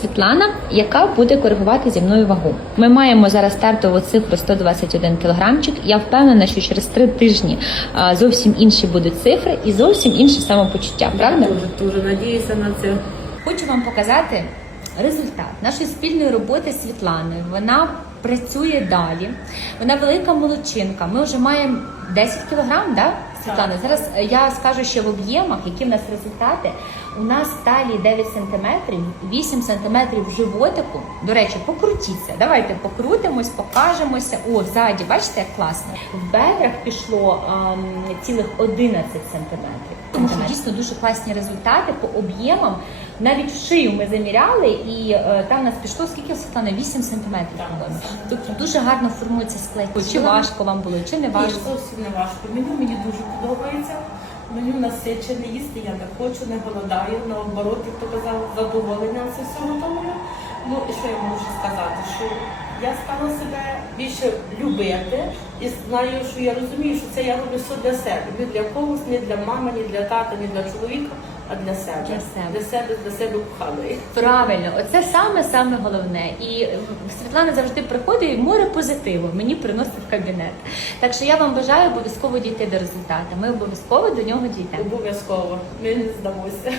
Світлана, яка буде коригувати зі мною вагу. Ми маємо зараз стартову цифру 121 кілограмчик. Я впевнена, що через три тижні зовсім інші будуть цифри і зовсім інше самопочуття. Правда? Дуже, дуже надіюся на це. Хочу вам показати результат нашої спільної роботи з Світланою. Вона працює далі. Вона велика молодчинка. Ми вже маємо 10 кілограм, да? Світлана, зараз е, я скажу, що в об'ємах, які в нас результати, у нас талії 9 см, 8 см животику. До речі, покрутіться. Давайте покрутимось, покажемося. О, ззаді, бачите, як класно. В бедрах пішло ем, цілих 11 см. Тому що дійсно дуже класні результати по об'ємам. Навіть в шию ми заміряли, і е, там у нас пішло скільки Світлана? 8 сантиметрів. Тобто дуже гарно формується склад. Чи важко вам було, чи не Ні, важко? зовсім не важко. Меню мені дуже подобається. Меню насичене, їсти я не хочу, не голодаю. Наоборот, як то казав, задоволення це всього тому. Ну і що я можу сказати? Що я стала себе більше любити і знаю, що я розумію, що це я роблю все для себе. Не для когось, не для мами, ні для тата, ні для чоловіка, а для себе. Для себе. для себе, для себе коханої. Правильно, оце саме саме головне. І Світлана завжди приходить і море позитиву мені приносить в кабінет. Так що я вам бажаю обов'язково дійти до результату. Ми обов'язково до нього дійдемо. Обов'язково. Ми не здамося.